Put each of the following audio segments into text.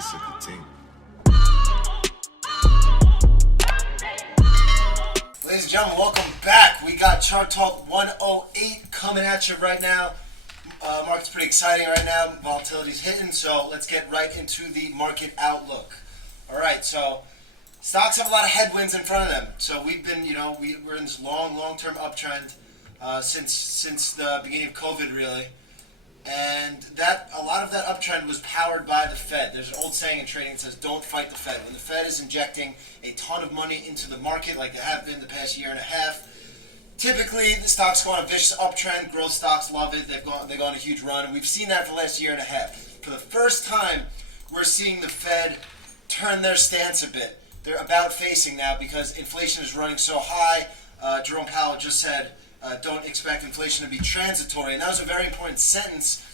It's a good team. Ladies and gentlemen, welcome back. We got Chart Talk 108 coming at you right now. Market's pretty exciting right now. Volatility's hitting, so let's get right into the market outlook. All right, so stocks have a lot of headwinds in front of them. So we've been, we're in this long-term uptrend since the beginning of COVID, really. And a lot of that uptrend was powered by the Fed. There's an old saying in trading that says, don't fight the Fed. When the Fed is injecting a ton of money into the market like they have been the past year and a half, typically the stocks go on a vicious uptrend. Growth stocks love it. They go on a huge run. And we've seen that for the last year and a half. For the first time, we're seeing the Fed turn their stance a bit. They're about facing now because inflation is running so high. Jerome Powell just said, don't expect inflation to be transitory. And that was a very important sentence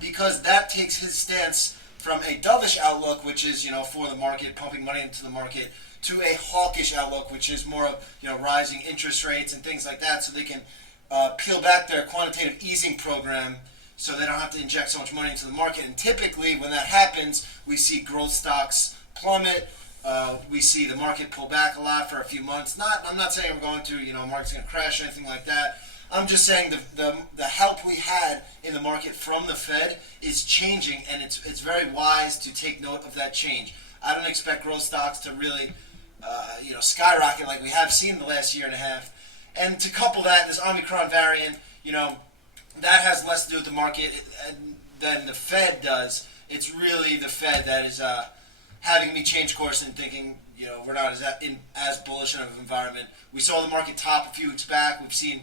because that takes his stance from a dovish outlook, which is, for the market, pumping money into the market, to a hawkish outlook, which is more of, rising interest rates and things like that, so they can peel back their quantitative easing program so they don't have to inject so much money into the market. And typically, when that happens, we see growth stocks plummet. We see the market pull back a lot for a few months. I'm not saying we're going to, market's going to crash or anything like that. I'm just saying the help we had in the market from the Fed is changing, and it's very wise to take note of that change. I don't expect growth stocks to really, skyrocket like we have seen the last year and a half. And to couple that, this Omicron variant, that has less to do with the market than the Fed does. It's really the Fed that is having me change course and thinking, we're not as bullish in an environment. We saw the market top a few weeks back. We've seen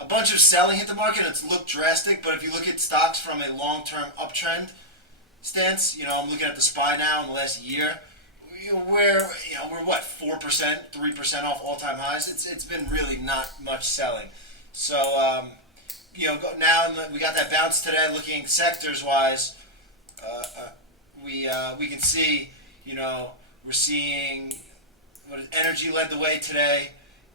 a bunch of selling hit the market. It's looked drastic, but if you look at stocks from a long-term uptrend stance, I'm looking at the SPY now in the last year. We're 4%, 3% off all-time highs. It's been really not much selling. So, now we got that bounce today. Looking sectors-wise, we can see, we're seeing energy led the way today,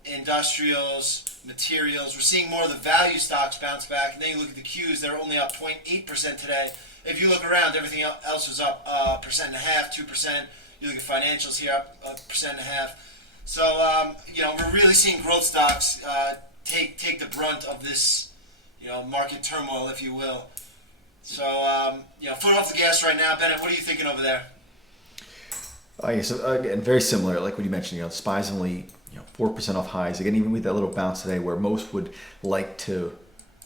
industrials, materials. We're seeing more of the value stocks bounce back. And then you look at the Qs, they're only up 0.8% today. If you look around, everything else was up 1.5%, 2%. You look at financials here, up 1.5%. So, we're really seeing growth stocks take the brunt of this, market turmoil, if you will. So, foot off the gas right now. Bennett, what are you thinking over there? So again, very similar, like what you mentioned, SPY's only 4% off highs. Again, even with that little bounce today where most would like to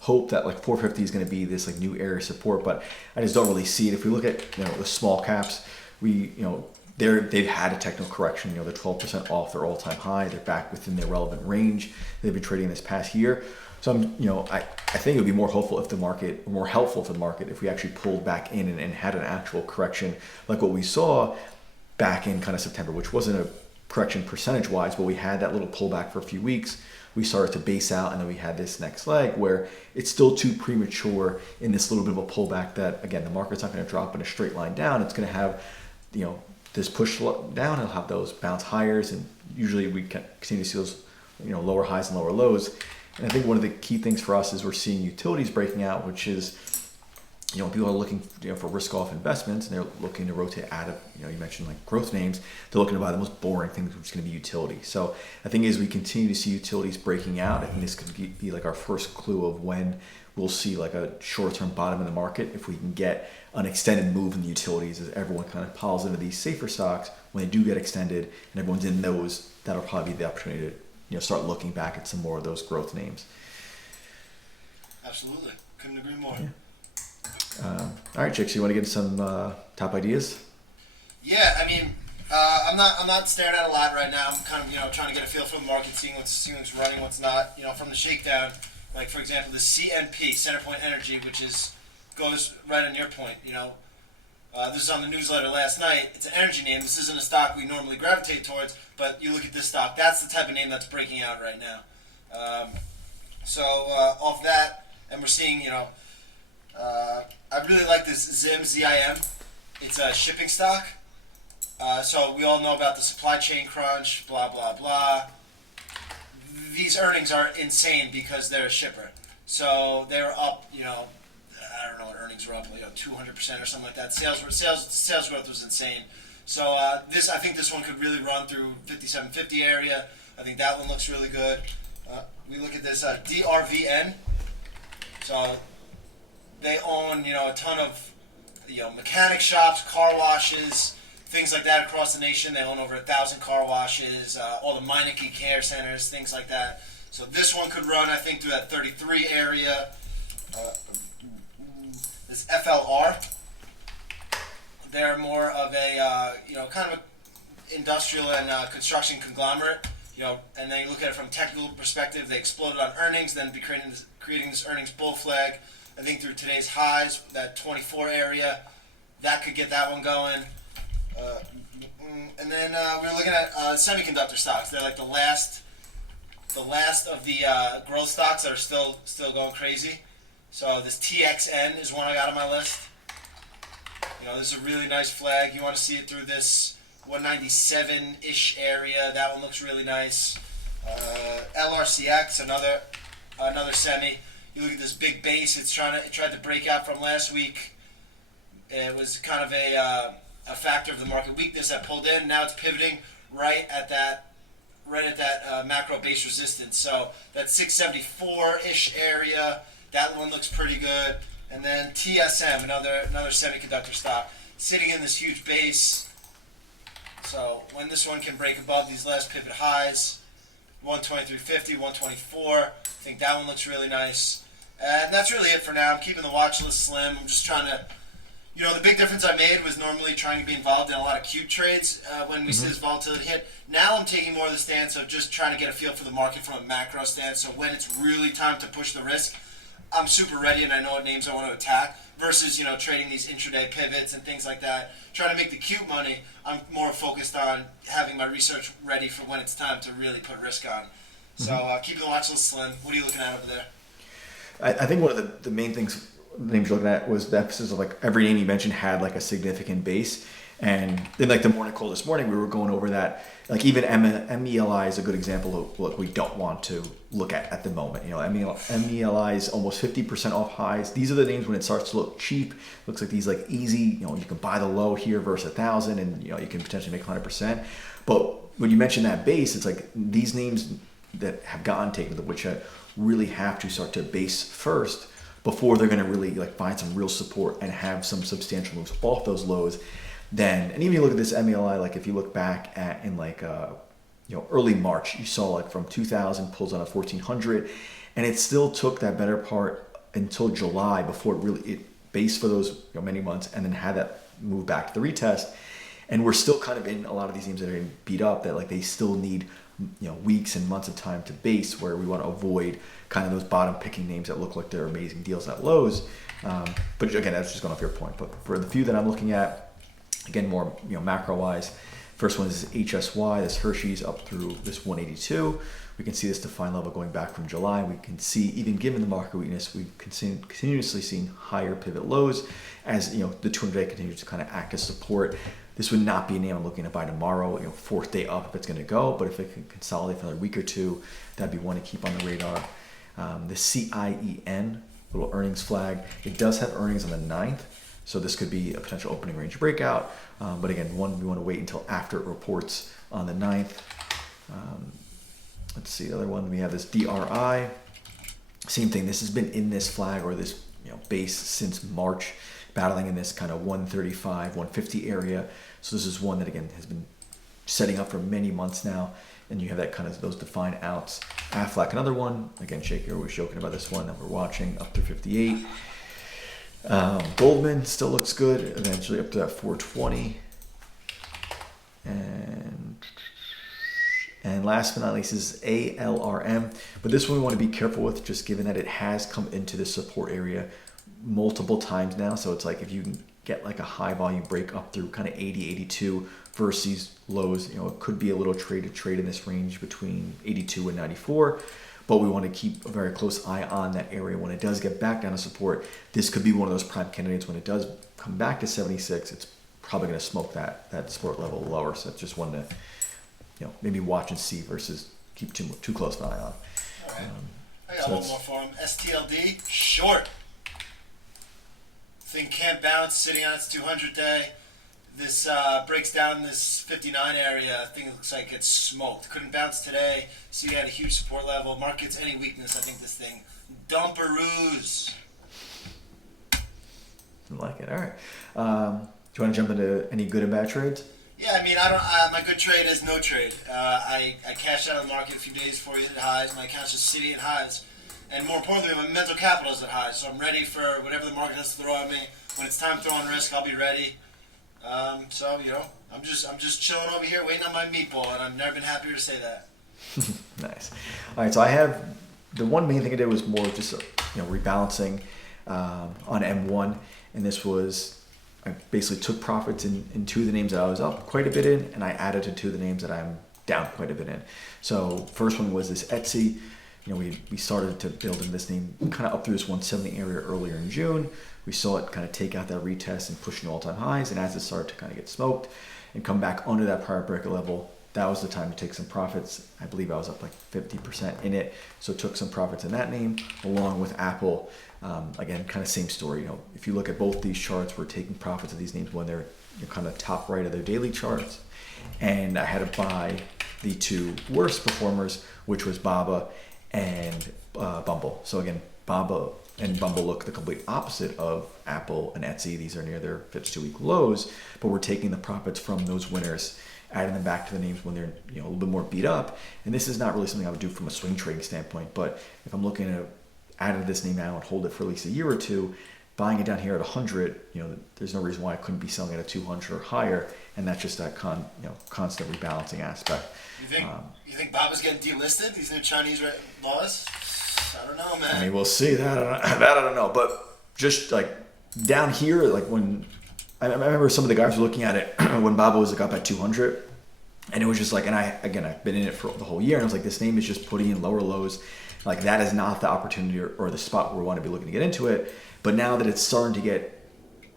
hope that like 450 is going to be this like new area of support, but I just don't really see it. If we look at the small caps, they've had a technical correction. They're 12% off their all-time high. They're back within their relevant range. They've been trading this past year. So I think it would be more helpful for the market if we actually pulled back in and had an actual correction like what we saw back in kind of September, which wasn't a correction percentage-wise, but we had that little pullback for a few weeks. We started to base out, and then we had this next leg where it's still too premature in this little bit of a pullback that, again, the market's not going to drop in a straight line down. It's going to have, this push down. It'll have those bounce highers, and usually we continue to see those, lower highs and lower lows. And I think one of the key things for us is we're seeing utilities breaking out, which is, people are looking, for risk-off investments, and they're looking to rotate out of, you mentioned like growth names. They're looking to buy the most boring things, which is going to be utility. So I think as we continue to see utilities breaking out, I think this could be like our first clue of when we'll see like a short-term bottom in the market. If we can get an extended move in the utilities as everyone kind of piles into these safer stocks, when they do get extended and everyone's in those, that'll probably be the opportunity to start looking back at some more of those growth names. Absolutely. Couldn't agree more. Yeah. All right, Chicks, you want to get some top ideas? Yeah, I'm not staring at a lot right now. I'm kind of trying to get a feel for the market, seeing what's running, what's not. From the shakedown, like for example, the CNP, Centerpoint Energy, which goes right on your point. This is on the newsletter last night. It's an energy name. This isn't a stock we normally gravitate towards, but you look at this stock, that's the type of name that's breaking out right now. So off that, and we're seeing I really like this ZIM. It's a shipping stock. So we all know about the supply chain crunch, blah, blah, blah. These earnings are insane because they're a shipper. So they're up, I don't know, earnings were up 200% or something like that. Sales growth was insane. So I think this one could really run through 5750 area. I think that one looks really good. We look at this DRVN. So they own a ton of mechanic shops, car washes, things like that across the nation. They own over 1,000 car washes, all the Meineke care centers, things like that. So this one could run, I think, through that 33 area. This FLR, they're more of a kind of a industrial and construction conglomerate. And then you look at it from a technical perspective. They exploded on earnings, then be creating this earnings bull flag. I think through today's highs, that 24 area, that could get that one going. And then we were looking at semiconductor stocks. They're like the last of the growth stocks that are still going crazy. So this TXN is one I got on my list. This is a really nice flag. You want to see it through this 197-ish area. That one looks really nice. LRCX, another semi. You look at this big base. It tried to break out from last week. It was kind of a factor of the market weakness that pulled in. Now it's pivoting right at that macro base resistance. So that 674-ish area, that one looks pretty good. And then TSM, another semiconductor stock, sitting in this huge base. So when this one can break above these last pivot highs, 123.50, 124, I think that one looks really nice. And that's really it for now. I'm keeping the watch list slim. I'm just trying to, the big difference I made was normally trying to be involved in a lot of cute trades when we see this volatility hit. Now I'm taking more of the stance of just trying to get a feel for the market from a macro stance. So when it's really time to push the risk, I'm super ready and I know what names I want to attack versus, trading these intraday pivots and things like that. Trying to make the cute money, I'm more focused on having my research ready for when it's time to really put risk on. So keeping the watch list slim. What are you looking at over there? I think one of the main names you're looking at was the emphasis of every name you mentioned had a significant base. And then the morning call this morning, we were going over that. Even MELI is a good example of what we don't want to look at the moment. MELI is almost 50% off highs. These are the names when it starts to look cheap. Looks like these easy. You can buy the low here versus 1,000, and you can potentially make 100%. But when you mention that base, it's these names that have gotten taken, which really have to start to base first before they're going to really find some real support and have some substantial moves off those lows. Then, and even you look at this MELI, if you look back at in early March, you saw from 2,000 pulls on a 1,400, and it still took that better part until July before it based for those many months, and then had that move back to the retest. And we're still kind of in a lot of these names that are getting beat up that they still need weeks and months of time to base, where we want to avoid kind of those bottom picking names that look like they're amazing deals at lows. But again, that's just going off your point. But for the few that I'm looking at, again, more macro wise, first one is HSY. This Hershey's up through this 182. We can see this defined level going back from July. We can see, even given the market weakness, we've continuously seen higher pivot lows as the 200-day continues to kind of act as support. This would not be a name I'm looking to buy tomorrow, fourth day up if it's going to go. But if it can consolidate for another week or two, that'd be one to keep on the radar. The CIEN, little earnings flag. It does have earnings on the 9th. So this could be a potential opening range breakout. But again, we want to wait until after it reports on the 9th. Let's see, the other one, we have this DRI. Same thing, this has been in this flag or this base since March, battling in this kind of 135, 150 area. So this is one that, again, has been setting up for many months now. And you have that kind of those defined outs. Aflac, another one. Again, Shaker was joking about this one that we're watching up to 58. Goldman still looks good, eventually up to that 420. And last but not least is ALRM. But this one we want to be careful with, just given that it has come into the support area multiple times now. So it's if you can get a high volume break up through kind of 80, 82 versus these lows, it could be a little trade in this range between 82 and 94. But we want to keep a very close eye on that area. When it does get back down to support, this could be one of those prime candidates. When it does come back to 76, it's probably going to smoke that support level lower. So it's just one to maybe watch and see versus keep too close an eye on. All right. I got one more for him. STLD, short. Thing can't bounce, sitting on its 200 day. This breaks down this 59 area. Thing looks like it's smoked. Couldn't bounce today. See, at a huge support level. Market's any weakness. I think this thing dumperoos. I like it. All right. Do you want to jump into any good and bad trades? Yeah, I mean, I don't. My good trade is no trade. I cashed out of the market a few days before it hit highs. My account's just sitting at highs, and more importantly, my mental capital is at highs. So I'm ready for whatever the market has to throw at me. When it's time to throw on risk, I'll be ready. So I'm just chilling over here, waiting on my meatball, and I've never been happier to say that. Nice. All right, so I have the one main thing I did was more just rebalancing on M1, and this was. I basically took profits in two of the names that I was up quite a bit in, and I added to two of the names that I'm down quite a bit in. So first one was this Etsy. We started to build in this name kind of up through this 170 area earlier in June. We saw it kind of take out that retest and push new all-time highs, and as it started to kind of get smoked and come back under that prior breaker level, that was the time to take some profits. I believe I was up like 50% in it, so took some profits in that name along with Apple. Again, kind of same story. If you look at both these charts, we're taking profits of these names when they're kind of top right of their daily charts. And I had to buy the two worst performers, which was Baba and Bumble. So again, Baba and Bumble look the complete opposite of Apple and Etsy. These are near their 52-week lows, but we're taking the profits from those winners, adding them back to the names when they're a little bit more beat up. And this is not really something I would do from a swing trading standpoint, but if I'm looking at added this name now and hold it for at least a year or two, buying it down here at 100, there's no reason why I couldn't be selling it at 200 or higher, and that's just that constant rebalancing aspect. You think Baba's getting delisted? These new Chinese laws? I don't know, man. I mean, we'll see that. I don't know, but just like down here, like when I remember some of the guys were looking at it when Baba was up at 200, and it was just like, and I've been in it for the whole year, and I was like, this name is just putting in lower lows. Like that is not the opportunity or the spot where we want to be looking to get into it. But now that it's starting to get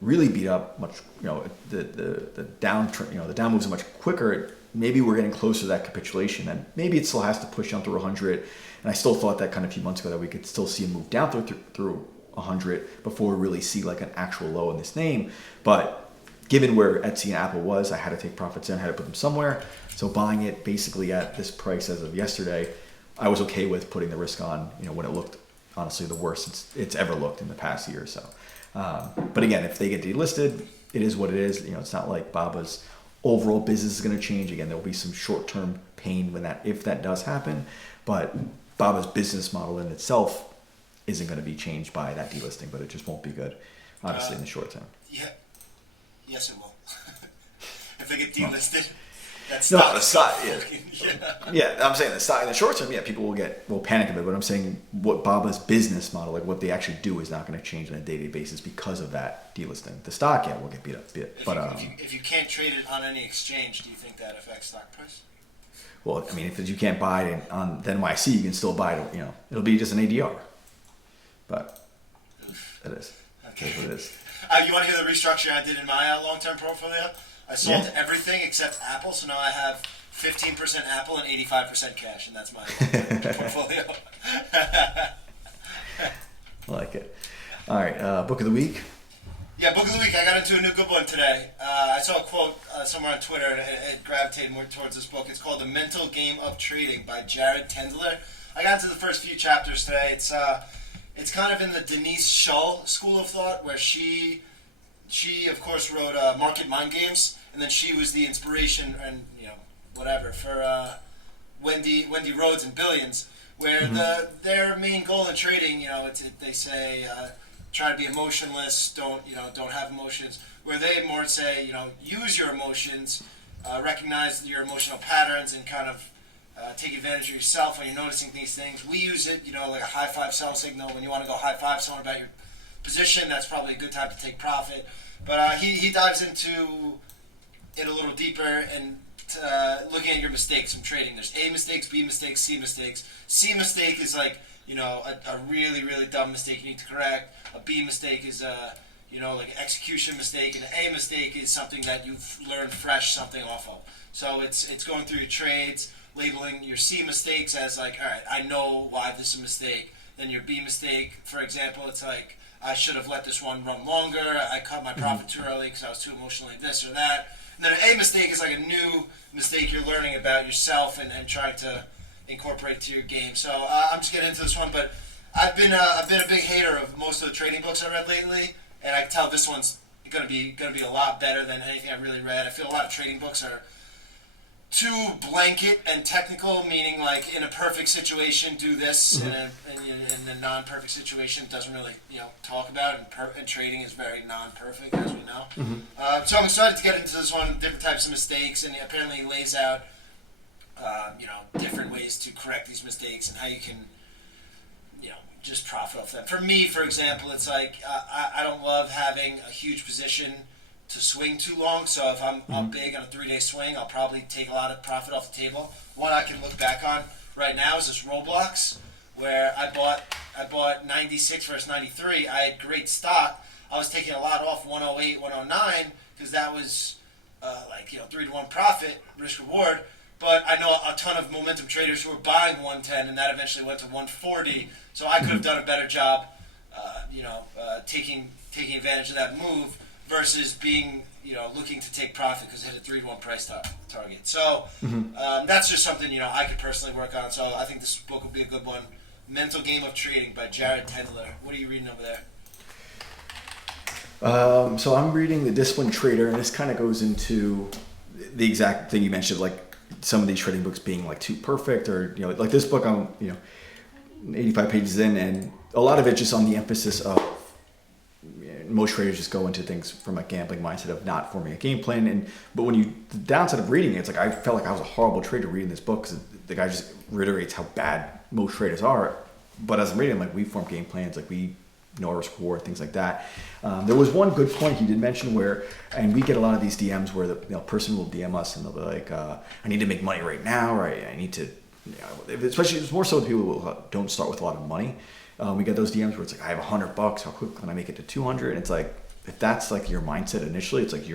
really beat up, much the downtrend, the down moves are much quicker. Maybe we're getting closer to that capitulation, and maybe it still has to push down through 100. And I still thought that kind of a few months ago that we could still see a move down through 100 before we really see like an actual low in this name. But given where Etsy and Apple was, I had to take profits in, I had to put them somewhere. So buying it basically at this price as of yesterday, I was okay with putting the risk on, when it looked honestly the worst it's ever looked in the past year or so. But again, if they get delisted, it is what it is. It's not like Baba's overall business is going to change. Again, there'll be some short-term pain if that does happen, but Baba's business model in itself isn't going to be changed by that delisting, but it just won't be good, obviously, in the short term. Yeah. Yes, it will. If they get delisted. No, the stock. Yeah, I'm saying the stock in the short term. Yeah, people will panic a bit, but I'm saying what Baba's business model, like what they actually do, is not going to change on a day-to-day basis because of that delisting. The stock, will get beat up a bit. If you can't trade it on any exchange, do you think that affects stock price? Well, I mean, if you can't buy it on the NYC, you can still buy it. It'll be just an ADR. But it is. Okay. That's what it is. You want to hear the restructure I did in my long-term portfolio? I sold everything except Apple, so now I have 15% Apple and 85% cash, and that's my portfolio. I like it. All right, book of the week. Yeah, book of the week. I got into a new good one today. I saw a quote somewhere on Twitter, and it gravitated more towards this book. It's called The Mental Game of Trading by Jared Tendler. I got into the first few chapters today. It's kind of in the Denise Shull school of thought, where she of course wrote Market Mind Games, and then she was the inspiration and whatever for Wendy Rhodes and Billions, where their main goal in trading, they say try to be emotionless, don't have emotions. Where they more say use your emotions, recognize your emotional patterns, and kind of take advantage of yourself when you're noticing these things. We use it, like a high five sell signal. When you want to go high five someone about your position, that's probably a good time to take profit. But he dives into it a little deeper and looking at your mistakes from trading. There's A mistakes, B mistakes, C mistakes. C mistake is like a really, really dumb mistake you need to correct. A B mistake is like an execution mistake, and an A mistake is something that you've learned fresh something off of. So it's going through your trades, labeling your C mistakes as like, all right, I know why this is a mistake. Then your B mistake, for example, it's like, I should have let this one run longer. I cut my profit too early because I was too emotionally this or that. And then a mistake is like a new mistake you're learning about yourself and trying to incorporate to your game. So I'm just getting into this one, but I've been a big hater of most of the trading books I read lately, and I can tell this one's gonna be a lot better than anything I've really read. I feel a lot of trading books are too blanket and technical, meaning like in a perfect situation do this, and in a non-perfect situation doesn't really talk about it. And trading is very non-perfect, as we know. So I'm excited to get into this one, different types of mistakes, and apparently he lays out different ways to correct these mistakes and how you can just profit off them. For me, for example, it's like I don't love having a huge position to swing too long. So if I'm up big on a 3-day swing, I'll probably take a lot of profit off the table. One I can look back on right now is this Roblox, where I bought 96 versus 93. I had great stock. I was taking a lot off 108, 109 because that was 3-to-1 profit, risk reward. But I know a ton of momentum traders who were buying 110, and that eventually went to 140. So I could have done a better job, taking advantage of that move versus being, looking to take profit because it hit a 3-to-1 price target. So that's just something, I could personally work on. So I think this book will be a good one. Mental Game of Trading by Jared Tendler. What are you reading over there? So I'm reading The Disciplined Trader, and this kind of goes into the exact thing you mentioned, like some of these trading books being like too perfect, or like this book I'm 85 pages in, and a lot of it just on the emphasis of most traders just go into things from a gambling mindset of not forming a game plan. But when the downside of reading it, it's like I felt like I was a horrible trader reading this book because the guy just reiterates how bad most traders are. But as I'm reading, like we form game plans, like we know our risk reward, things like that. There was one good point he did mention where, and we get a lot of these DMs where the person will DM us and they'll be like, I need to make money right now, or I need to, especially it's more so with people who don't start with a lot of money. We get those DMs where it's like, I have $100, how quick can I make it to 200? And it's like, if that's like your mindset initially, it's like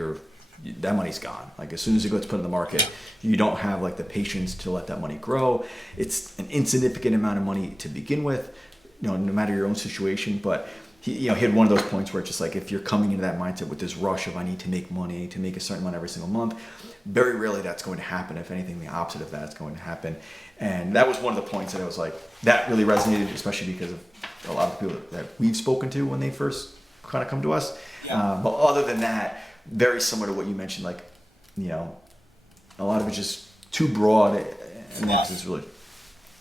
that money's gone. Like as soon as it gets put in the market, you don't have like the patience to let that money grow. It's an insignificant amount of money to begin with, no matter your own situation. But he had one of those points where it's just like, if you're coming into that mindset with this rush of I need to make money, I need to make a certain amount every single month, very rarely that's going to happen. If anything, the opposite of that is going to happen. And that was one of the points that I was like, that really resonated, especially because of a lot of people that we've spoken to when they first kind of come to us. Yeah. But other than that, very similar to what you mentioned, like, a lot of it's just too broad. And it's really,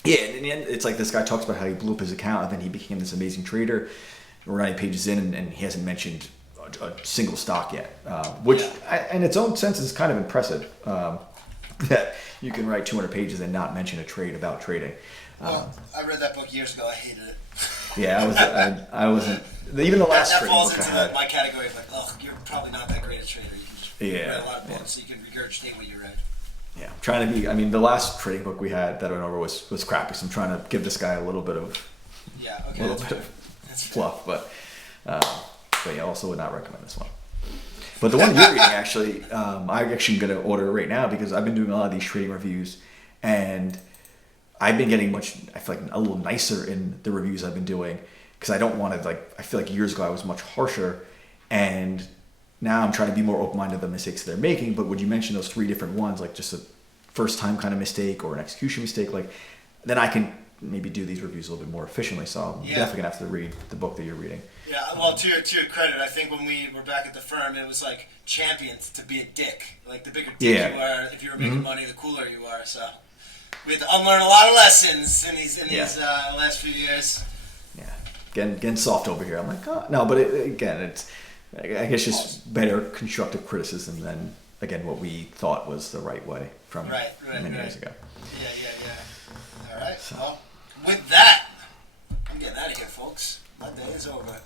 in the end, it's like this guy talks about how he blew up his account and then he became this amazing trader. We're 90 pages in and he hasn't mentioned a single stock yet, which in its own sense is kind of impressive, that you can write 200 pages and not mention a trade about trading. Well, I read that book years ago. I hated it. Yeah, I wasn't. Even the last trading book I had. That falls into my category of like, you're probably not that great a trader. You can read a lot of books so you can regurgitate what you read. Yeah, I'm trying to be. I mean, the last trading book we had that I went over was crappy. So I'm trying to give this guy a little bit of fluff, but yeah, also would not recommend this one. But the one you're reading, actually, I'm actually going to order it right now because I've been doing a lot of these trading reviews, and I've been getting I feel like a little nicer in the reviews I've been doing because I don't want to I feel like years ago I was much harsher, and now I'm trying to be more open-minded to the mistakes they're making. But when you mention those 3 different ones, like just a first-time kind of mistake or an execution mistake, like then I can maybe do these reviews a little bit more efficiently. So I'm definitely gonna have to read the book that you're reading. Yeah, well, to your credit, I think when we were back at the firm, it was like champions to be a dick. Like the bigger dick you are, if you were making money, the cooler you are. So we had to unlearn a lot of lessons in these last few years. Yeah, getting soft over here. I'm like, oh no, but it's I guess just better constructive criticism than again what we thought was the right way from many years ago. Yeah. All right. So. Well, with that, I'm getting out of here, folks. My day is over.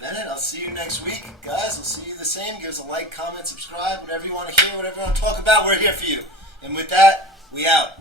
Bennett, I'll see you next week. Guys, I'll see you the same. Give us a like, comment, subscribe, whatever you want to hear, whatever you want to talk about, we're here for you. And with that, we out.